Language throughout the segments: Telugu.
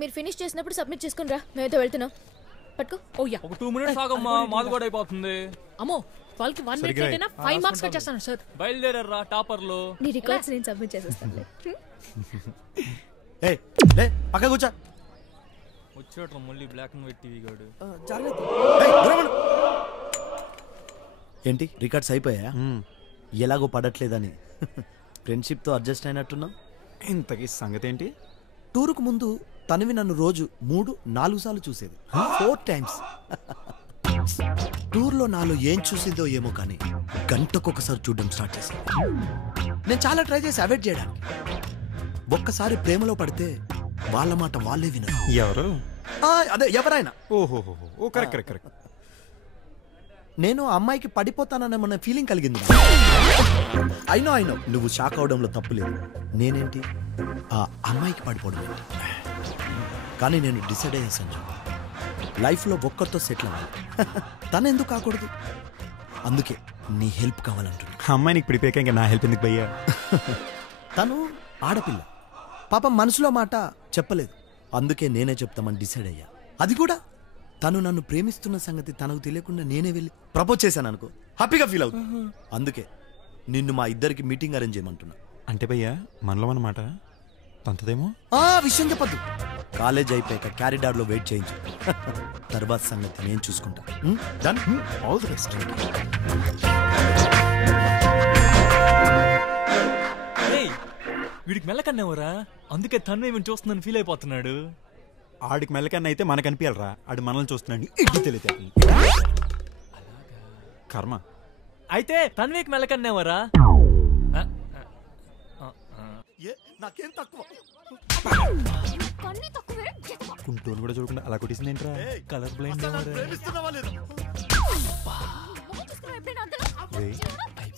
మీరు ఫినిష్ చేసినప్పుడు సబ్మిట్ చేసుకుని రా, మేమైతే వెళ్తున్నాం. పట్టుకో. ఓ యా, ఒక 2 మినిట్స్ ఆగమ్మా, మాది కూడా అయిపోతుంది. అమ్మో వాళ్ళకి 1 మినిట్ అయినా 5 మార్క్స్ కట్ చేస్తాను సార్. బయలుదేరరా టాపర్లు. నీ రికార్డ్స్ నేను సబ్మిట్ చేసేస్తాను. ఏ లే పక్క కూర్చో. వచ్చేట్రా మళ్ళీ బ్లాక్ అండ్ వైట్ టీవీ గాడు. ఏంటి రికార్డ్స్ అయిపోయా? ఎలాగో పడట్లేదని ఫ్రెండ్షిప్తో అడ్జస్ట్ అయినట్టున్నా. ఇంతకీ సంగతి ఏంటి? టూరుకు ముందు తనవి నన్ను రోజు 3-4 సార్లు చూసేది, 4 times. టూర్లో నాలో ఏం చూసిందో ఏమో కానీ గంటకొకసారి చూడడం స్టార్ట్ చేసింది. నేను చాలా ట్రై చేసి అవాయిడ్ చేయడానికి. ఒక్కసారి ప్రేమలో పడితే వాళ్ళ మాట వాళ్ళే వినరు. ఎవరు? అదే ఎవరైనా. ఓహో, కరెక్ట్ కరెక్ట్ కరెక్ట్. నేను అమ్మాయికి పడిపోతానన్న ఫీలింగ్ కలిగింది. అయినో నువ్వు షాక్ అవడంలో తప్పులేదు. నేనేంటి ఆ అమ్మాయికి పడిపోవడం ఏంటి? కానీ నేను డిసైడ్ అయ్యా సంజు, లైఫ్లో ఒక్కరితో సెటిల్ అవ్వాలి. తను ఎందుకు కాకూడదు? అందుకే నీ హెల్ప్ కావాలంటున్నా. అమ్మాయి నీకు పిడిపోయాక ఇంకా నా హెల్ప్ ఎందుకు భయ్యా? తను ఆడపిల్ల, పాపం మనసులో మాట చెప్పలేదు. అందుకే నేనే చెప్తామని డిసైడ్ అయ్యా. అది కూడా తను నన్ను ప్రేమిస్తున్న సంగతి తనకు తెలియకుండా నేనే వెళ్ళి ప్రపోజ్ చేశాను అనుకో, హ్యాపీగా ఫీల్ అవుతుంది. అందుకే నిన్ను మా ఇద్దరికి మీటింగ్ అరేంజ్ చేయమంటున్నా. అంటే భయ్యా మనలో మన మాట తంతదేమో. విషయం చెప్పద్దు. కాలేజ్ అయిపోయాక క్యారిడార్లో వెయిట్ చేయించు. తర్వాత సంగతి నేను చూసుకుంటా. డన్. All the best. వీడికి మెల్లకన్నేవరా, అందుకే తను ఏమి చూస్తుందని ఫీల్ అయిపోతున్నాడు. ఆడికి మెల్లకన్నా అయితే మనకు అనిపించాలరా, ఆడు మనల్ని చూస్తున్నాడు. ఇడ్లీ తెలియతే కర్మ. అయితే తన్వేకి మెల్లకన్నేవరా? నాకేం తక్కువ. కుంటూరు కూడా చూడకుండా అలా కొట్టేసింది ఏంట్రా? Colour blind.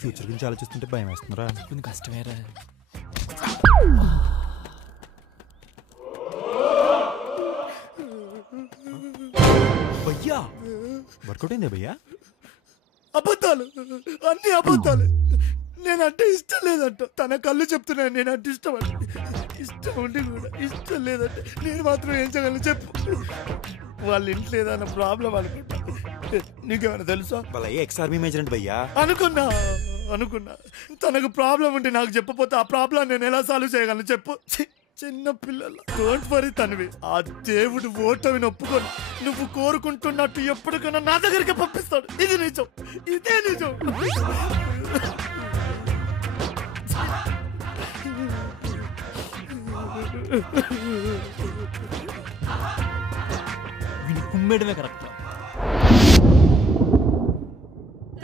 ఫ్యూచర్ గురించి ఆలోచిస్తుంటే భయం వేస్తుందిరా. కొంచెం కష్టమేరా. భయ్యా వర్కౌట్ అయిందే భయ్యా? అబద్ధాలు, అన్ని అబద్ధాలు. నేనంటే ఇష్టం లేదంట. తన కళ్ళు చెప్తున్నాను నేనంటే ఇష్టం అంటే. ఇష్టం ఉండి కూడా ఇష్టం లేదంటే నేను మాత్రం ఏం చేయగలను చెప్పు? వాళ్ళ ఇంట్లో ఏదైనా ప్రాబ్లం అనుకుంటా. నీకేమైనా తెలుసా? వాళ్ళ ఎక్స్ ఆర్మీ మేజర్ అంటే భయ్యా. అనుకున్నా తనకు ప్రాబ్లం ఉంటే నాకు చెప్పపోతే ఆ ప్రాబ్లం నేను ఎలా సాల్వ్ చేయగలను చెప్పు? చిన్న పిల్లల డోంట్ వరీ తనవి. ఆ దేవుడు ఓటమిని ఒప్పుకొని నువ్వు కోరుకుంటున్నట్టు ఎప్పటికైనా నా దగ్గరికి పంపిస్తాడు. ఇది నిజం, ఇదే నిజం. వీడిని కుమ్మేయడమే కరెక్ట్.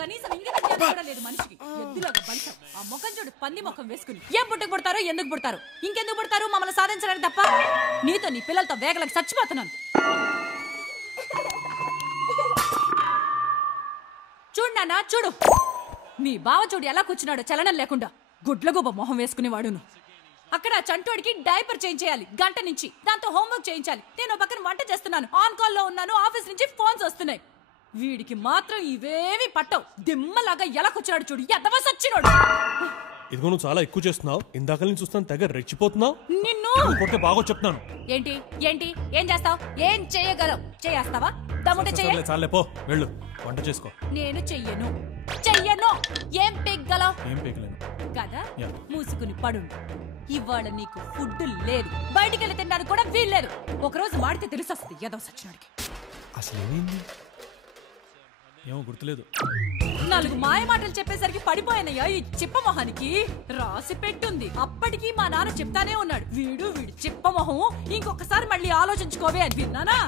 కనీసం ఇంగితం కూడా లేదు మనిషికి. ఎద్దులాగా బలిసాం. ఆ ముఖం చూడు, పంది ముఖం వేసుకుని. ఏం పుట్టుకు పుడతారో, ఎందుకు పుడతారు, ఇంకెందుకు పుడతారు? మమ్మల్ని సాధించడానికి తప్ప. నీతో నీ పిల్లలతో వేగలకు చచ్చిపోతున్నాను. చూడు నాన్న, చూడు మీ బావ చూడు ఎలా కూర్చున్నాడో చలనం లేకుండా. గుడ్లగూబ మొహం వేసుకునేవాడును. అక్కడ చంటోడికి డైపర్ చేంజ్ చేయాలి గంట నుంచి. దాంతో హోంవర్క్ చేయించాలి. నేను పక్కన వంట చేస్తున్నాను, ఆన్ కాల్లో ఉన్నాను, ఆఫీస్ నుంచి ఫోన్స్ వస్తున్నాయి. వీడికి మాత్రం ఇవేవి పట్టవు. దిమ్మలాగా ఎలా కూర్చున్నాడు చూడు, ఎదవ సచ్చినోడు. ఇదిగో నువ్వు చాలా ఎక్కువ చేస్తున్నావు. ఇందాక నుంచి చూస్తాను తెగ రెచ్చిపోతున్నావు. నిన్ను కొట్టే బాగో చెప్తాను. ఏంటి ఏంటి ఏం చేస్తావు? ఏం చేయగలవు? చేస్తావా? దమ్ముంటే చెయ్యి. చాలే పో, వెళ్ళు వంట చేసుకో. నేను చెయ్యను. ఏం పెగ్గలవు? ఏం పెగలేను కదా. మూసుకుని పడు. ఇవాళ నీకు ఫుడ్ లేదు, బయటికి వెళ్ళి తినడానికి కూడా వీల్లేదు. ఒకరోజు వాడితే తెలిసొస్తుంది ఏదో సచ్చినాడికి. అసలు ఏమైంది? ఏమో గుర్తులేదు. 4 మాయ మాటలు చెప్పేసరికి పడిపోయానయ్యా ఈ చిప్పమొహానికి. రాసి పెట్టుంది. అప్పటికి మా నాన్న చెప్తానే ఉన్నాడు, వీడు చిప్పమొహం, ఇంకొకసారి మళ్ళీ ఆలోచించుకోవే అని. విన్నానా?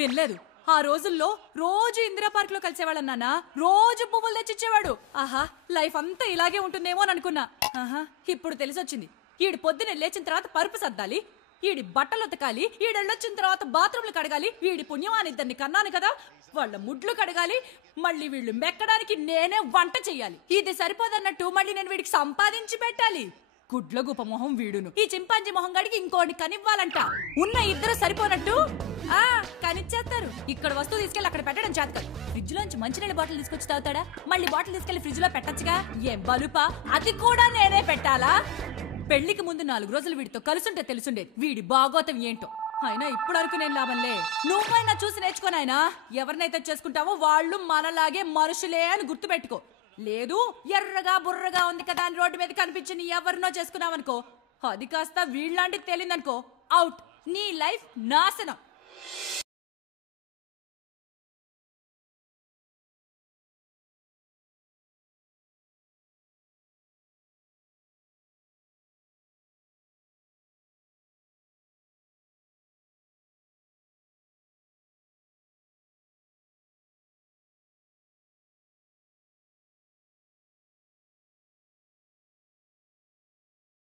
వినలేదు. ఆ రోజుల్లో రోజు ఇందిరా పార్క్ లో కలిసేవాళ్ళ నాన్న. రోజు పువ్వులు తెచ్చిచ్చేవాడు. ఆహా, లైఫ్ అంతా ఇలాగే ఉంటుందేమో అని అనుకున్నా. ఆహా, ఇప్పుడు తెలిసొచ్చింది. ఈడు పొద్దున్నే లేచిన తర్వాత పరుపు సర్దాలి, ఈడి బట్టలు ఉతకాలి, ఈడెళ్ళొచ్చిన తర్వాత బాత్రూమ్లు కడగాలి. వీడి పుణ్యమాని 2 కన్నాను కదా, వాళ్ళ ముడ్లు కడగాలి. మళ్ళీ వీళ్ళు మెక్కడానికి నేనే వంట చెయ్యాలి. ఇది సరిపోదన్నట్టు మళ్ళీ నేను వీడికి సంపాదించి పెట్టాలి. గుడ్ల గుప మొహం వీడును. ఈ చింపాంజీ మొహం గడికి ఇంకోటి కనివ్వాలంట. ఉన్న 2 సరిపోనట్టు కనిచ్చేస్తారు. ఇక్కడ వస్తువు తీసుకెళ్లి అక్కడ పెట్టడం చేత కాదు. ఫ్రిడ్జ్ లోంచి మంచినీళ్ళ బాటిల్ తీసుకొచ్చి తాగుతాడా? మళ్ళీ బాటిల్ తీసుకెళ్లి ఫ్రిడ్జ్ లో పెట్టచ్చుగా. ఏం బలుపా, అది కూడా నేనే పెట్టాలా? పెళ్లికి ముందు 4 రోజులు వీడితో కలుసుంటే తెలుసుండేది వీడి బాగోతం ఏంటో. అయినా ఇప్పుడు వరకు నేను లాభంలే. నువ్వైనా చూసి నేర్చుకోనాయనా. ఎవరినైతే చేసుకుంటావో వాళ్ళు మనలాగే మనుషులే అని గుర్తుపెట్టుకో. లేదు ఎర్రగా బుర్రగా ఉంది కదా అని రోడ్డు మీద కనిపించి ఎవరినో చేసుకున్నావనుకో, అది కాస్త వీళ్ళలాంటి తేలిందనుకో, అవుట్. నీ లైఫ్ నాశనం.